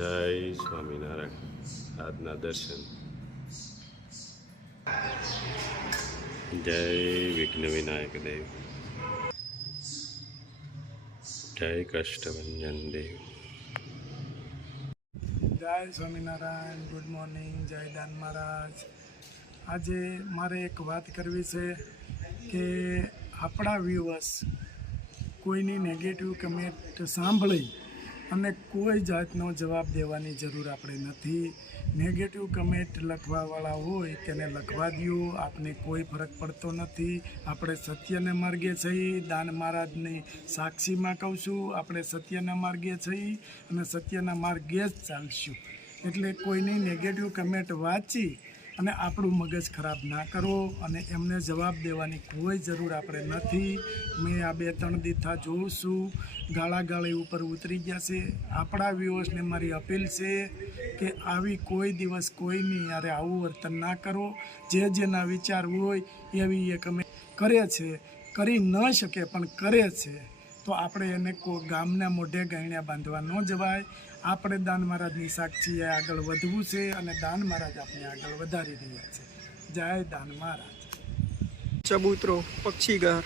જય સ્વામિનારાયણ. આજના દર્શન. જય વિઘ્ન વિનાયક દેવ. જય કષ્ટભંજન દેવ. જય સ્વામિનારાયણ. Good morning. જય દાન મહારાજ. આજે મારે એક વાત કરવી છે કે આપણા વ્યૂઅર્સ કોઈની નેગેટિવ કમેન્ટ સાંભળી અને કોઈ જાતનો જવાબ દેવાની જરૂર આપણે નથી. નેગેટિવ કમેન્ટ લખવાવાળા હોય તેને લખવા દો, આપને કોઈ ફરક પડતો નથી. આપણે સત્યને માર્ગે છીએ. દાન મહારાજની સાક્ષીમાં કહું છું, આપણે સત્યના માર્ગે છીએ અને સત્યના માર્ગે જ ચાલશું. એટલે કોઈની નેગેટિવ કમેન્ટ વાંચી અને આપણું મગજ ખરાબ ના કરો અને એમને જવાબ દેવાની કોઈ જરૂર આપણે નથી. મેં આ 2-3 દીથા જોઉં છું, ગાળાગાળી ઉપર ઉતરી ગયા છે. આપણા વ્યુઅર્સને મારી અપીલ છે કે આવી કોઈ દિવસ કોઈની યારે આવું વર્તન ના કરો. જે જેના વિચાર હોય એવી એ કમેન્ટ કરે છે, કરી ન શકે પણ કરે છે, તો આપણે એને ગામના મોઢે ગાયણા બાંધવા ન જવાય. આપણે દાન મહારાજની સાક્ષીએ આગળ વધવું છે અને દાન મહારાજ આપણે આગળ વધારી રહ્યા છે. જય દાન મહારાજ. ચબૂતરો પક્ષીઘર.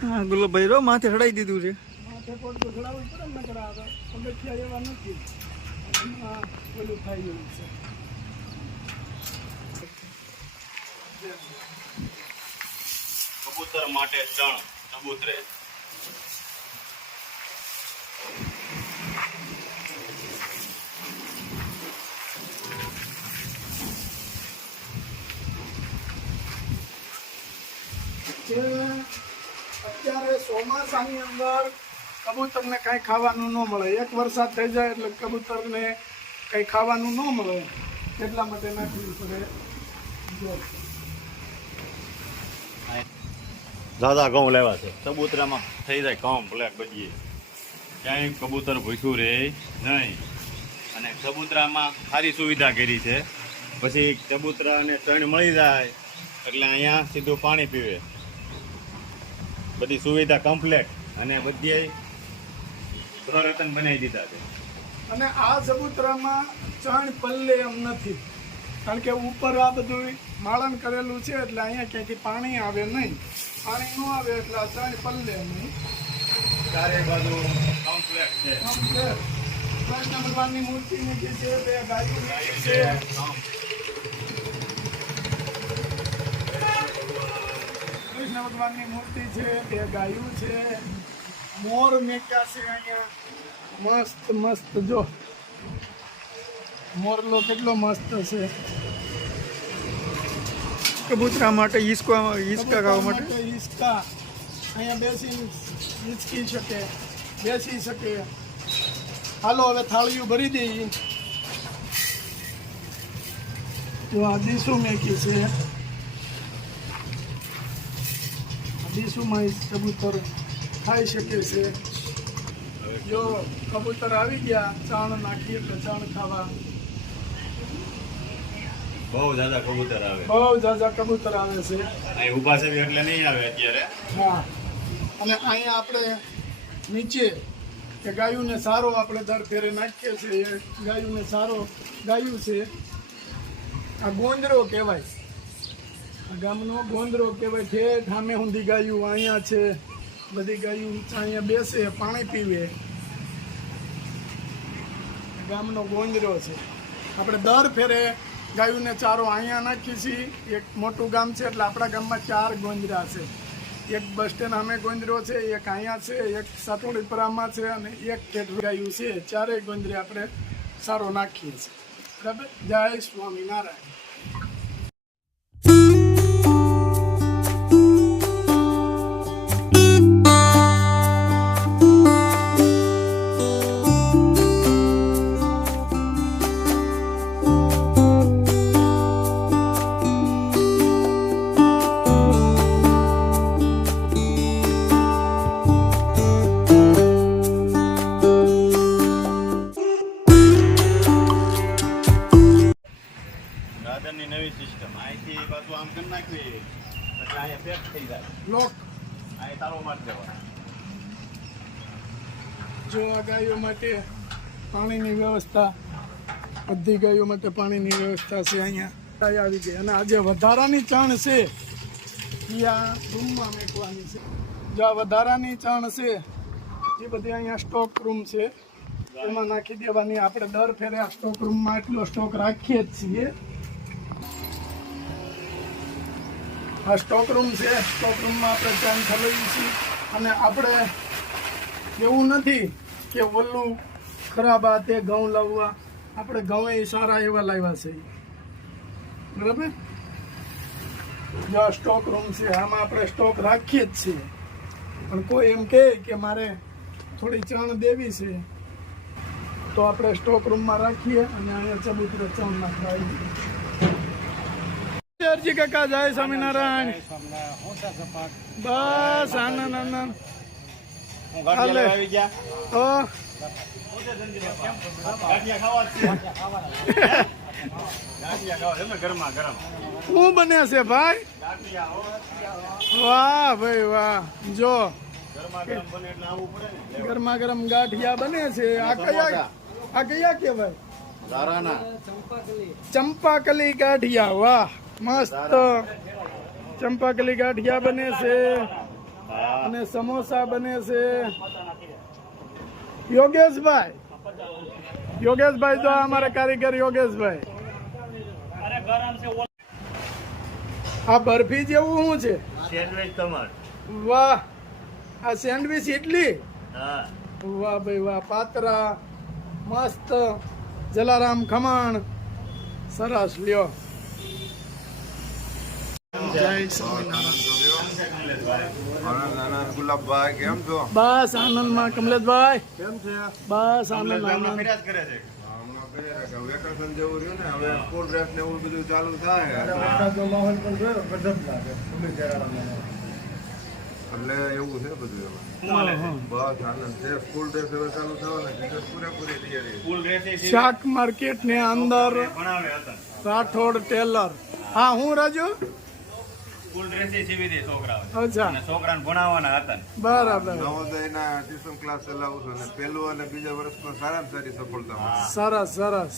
હા, ગુલાબભાઈ રો માથે ચડાવી દીધું છે. માથે કોટ ચડાવવું પડે ને, નકર આવે પગથિયા એવા નથી. ઓલું થઈ ગયું છે. કબૂતર માટે ચણ કબૂતરે. અત્યારે ચોમાસાની અંદર કબૂતરને કાંઈ ખાવાનું ન મળે. એક વરસાદ થઈ જાય એટલે કબૂતરને કંઈ ખાવાનું ન મળે, એટલા માટે નાખવું પડે. દાદા ઘઉં લેવા છે. કબૂતરામાં થઈ જાય કમ્પ્લેટ બજીએ. ક્યાંય કબૂતર ભૂખ્યું રહે નહીં. અને કબૂતરામાં સારી સુવિધા કરી છે. પછી કબૂતરાને ચણ મળી જાય એટલે અહીંયા સીધું પાણી પીવે. બધી સુવિધા કમ્પ્લેટ અને બધી પુનરતન બનાવી દીધા છે. અને આ ચબૂતરામાં ચણ પલ્લે એમ નથી, કારણ કે ઉપર આ બધું માળન કરેલું છે એટલે અહીંયા ક્યાંથી પાણી આવે નહીં. પાણી ન આવે એટલે આ ચણ પલ્લે નહીં. ચારે બાજુ કમ્પ્લેટ છે. કૃષ્ણ ભગવાનની મૂર્તિ નીચે છે, 2 ગાયો છે. કૃષ્ણ ભગવાનની મૂર્તિ છે, 2 ગાયું છે. મોર મેક્યા છે અહીંયા મસ્ત મસ્ત. જો મોરલો કેટલો મસ્ત છે. કબૂતરા માટે હિંચકા ખાવા માટે હિંચકા અહીંયા બેસી હિંચકી શકે, બેસી શકે. હાલો હવે થાળીઓ ભરી દઈએ. જો આ દીસું મેકી છે. દીસુમાં કબૂતર ખાઈ શકે છે. જો કબૂતર આવી ગયા, ચાણ નાખીએ તો ચાણ ખાવા. બહુ જ્યાદા કબૂતર આવે. બહુ ઝાઝા કબૂતર આવે છે. અહીં ઊભા છે એટલે નહીં આવે અત્યારે. હા, અને અહીંયા આપણે નીચે કે ગાયુંને સારો આપણે દર ફેરે નાખીએ છીએ. એ ગાયુંને સારો ગાયું છે. આ ગોંદરો કહેવાય. આ ગામનો ગોંદરો કહેવાય. ઠેઠ સામે ઊંધી ગાયું અહીંયા છે. બધી ગાયું અહીંયા બેસે, પાણી પીવે. ગામનો ગોંદરો છે. આપણે દર ફેરે ગાયુંને ચારો અહીંયા નાખીએ છીએ. એક મોટું ગામ છે એટલે આપણા ગામમાં 4 ગોંદરા છે. એક બસ સ્ટેન્ડ સામે ગોંદરો છે, એક અહીંયા છે, એક સાટોડીપરામાં છે અને એક કેટલું ગાયું છે. 4 ગોંદરે આપણે સારો નાખીએ છીએ. બરાબર. જય સ્વામિનારાયણ. દાદરની નવી સિસ્ટમ અહીંથી પાછું આમ કરી નાખવી એટલે અહીંયા પેક થઈ જાય લોક અહીં તારો મારી દેવાનો જો આ ગાયો માટે પાણીની વ્યવસ્થા બધી ગાયો માટે પાણીની વ્યવસ્થા છે અહીંયા ગાય આવી ગઈ અને આજે વધારાની ચણ છે એ આ રૂમમાં મેકવાની છે જો આ વધારાની ચણ છે એ બધી અહીંયા સ્ટોક રૂમ છે એમાં નાખી દેવાની આપણે દર ફેરે આ સ્ટોક રૂમમાં એટલો સ્ટોક રાખીએ જ છીએ આ સ્ટોક રૂમ છે સ્ટોક રૂમમાં આપણે ચણ ઠલવીએ છીએ અને આપણે એવું નથી કે ઓલું ખરાબ આ તે ઘઉં લાવવા આપણે ઘઉં એ સારા એવા લાવ્યા છે બરાબર જો સ્ટોક રૂમ છે આમાં આપણે સ્ટોક રાખીએ જ છીએ પણ કોઈ એમ કહે કે મારે થોડી ચણ દેવી છે તો આપણે સ્ટોક રૂમમાં રાખીએ અને અહીંયા ચબૂતરે ચણ નાખવાય અરજી કાકા જય સ્વામિનારાયણ બસ આનંદ આનંદ હું ગાંઠિયા લેવા આવી ગયા તો ગાંઠિયા ખાવા જ છે ગાંઠિયા ખાવા એમને ગરમા ગરમ શું બને છે ભાઈ ગાંઠિયા હો વાહ ભાઈ વાહ જો ગરમા ગરમ બને એટલે આવવું પડે ને ગરમા ગરમ ગાંઠિયા બને છે આ કયા કહેવાય ગારાના ચંપાકલી ગાંઠિયા વાહ મસ્ત ચંપાકલી ગાંઠિયા બને છે અને સમોસા બને છે યોગેશભાઈ તો અમારા કારીગર યોગેશભાઈ આ બરફી જેવું શું છે સેન્ડવિચ તમાર વાહ આ સેન્ડવિચ ઇડલી હા વાહ ભાઈ વાહ પાતરા મસ્ત જલારામ ખમણ સરસ લ્યો જય સ્વામિનારાયણ ગુલાબભાઈ કેમ છો? બસ આનંદમાં કમલેશભાઈ કેમ છે? બસ આનંદ આનંદ ફરિયાદ કરે છે હમણાં કહીએ કે વેકેશન જેવું રહ્યું ને હવે સ્કૂલ ડ્રેસ ને એવું બધું ચાલુ થાય એટલે એવું છે બધું એમાં. બસ આનંદ છે. સ્કૂલ ડ્રેસ હવે ચાલુ થવાના છે પૂરેપૂરી તૈયારી. સ્કૂલ ડ્રેસ શાક માર્કેટ ને અંદર ભણાવે હતા રાઠોડ ટેલર હા હું રાજુ સ્કૂલ ડ્રેસ સીવી દે છોકરાઓ અચ્છા અને છોકરાને ભણાવવાના હતા બરાબર નવોદયના ટ્યુશન ક્લાસ ચલાવું છું અને પહેલું અને બીજા વર્ષમાં સારામાં સારી સફળતા મળે. સરસ સરસ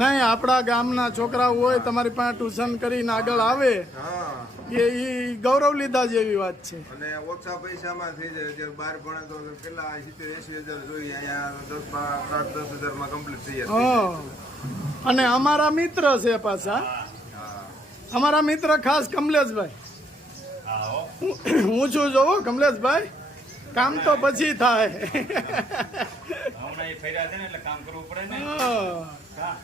નહીં આપણા ગામના છોકરાઓ હોય તમારી પાસે ટ્યુશન કરીને આગળ આવે હા એ ગૌરવ લીધા જેવી વાત છે અને ઓછા પૈસામાં થઈ જાય. જ્યારે બહાર ભણે તો કેટલા 70-80 હજાર જોઈએ, અહીંયા 10,000 માં કમ્પ્લીટ થઈ જાય. હા અને અમારા મિત્ર છે પાછા અમારા મિત્ર ખાસ કમલેશભાઈ હા હો હું છું જોવો કમલેશભાઈ કામ તો પછી થાય હમણાં એ ફર્યા છે ને એટલે કામ કરવું પડે ને હા. હા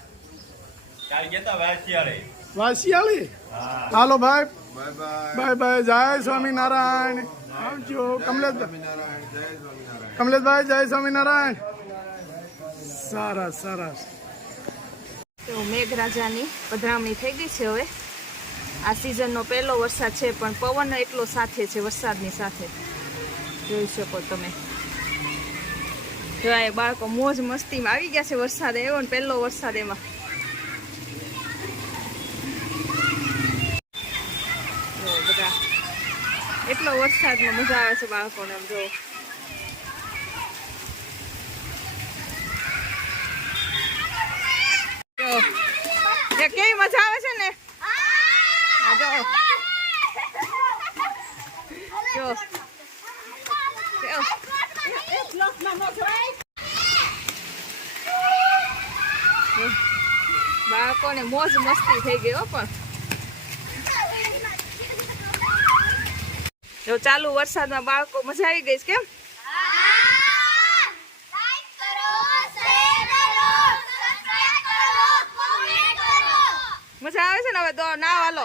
કાલ ગયા વાસિયાળે વાસિયાળી હા હાલો ભાઈ બાય બાય. બાય બાય જય સ્વામિનારાયણ આવજો કમલેશભાઈ સ્વામિનારાયણ જય સ્વામિનારાયણ. કમલેશભાઈ જય સ્વામિનારાયણ સરસ સરસ તો મેઘરાજાની પધરામણી થઈ ગઈ છે હવે આ સિઝનનો પહેલો વરસાદ છે પણ પવન એટલો સાથે છે વરસાદની સાથે જોઈ શકો તમે જો આ બાળકો મોજ મસ્તીમાં આવી ગયા છે વરસાદ આવ્યો ને પહેલો વરસાદ એમાં જો બધા એટલો વરસાદમાં મજા આવે છે બાળકોને એમ જો કેવી મજા આવે છે ને આ જો જો બાળકોને મોજ મસ્તી થઈ ગઈ હો પણ જો ચાલુ વરસાદમાં બાળકો મજા આવી ગઈ છે કેમ મજા આવે છે ને હવે તો નાવ હાલો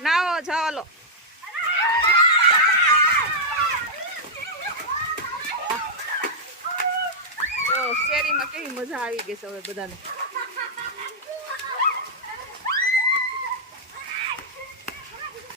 નાવ જાવ હાલો શેરીમાં કેવી મજા આવી ગઈ છે હવે બધાને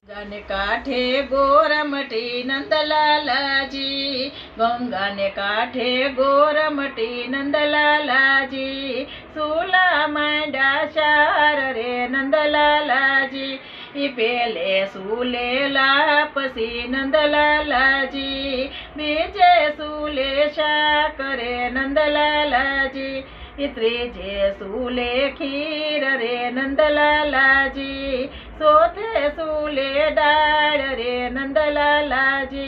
ગંગાને કાંઠે ગોરમટી નંદલાલાજી ગંગાને કાંઠે ગોરમટી નંદલાલાજી સુલા માંડા શાર રે નંદલાલાજી ઈ પેલે સુલેલા પછી નંદલાલાજી બીજે સુલે શાક રે નંદલાલાજી ઈ ત્રીજે સુલે ખીર રે નંદલાલાજી ચોથે સુલે દાળ રે નંદલાલાજી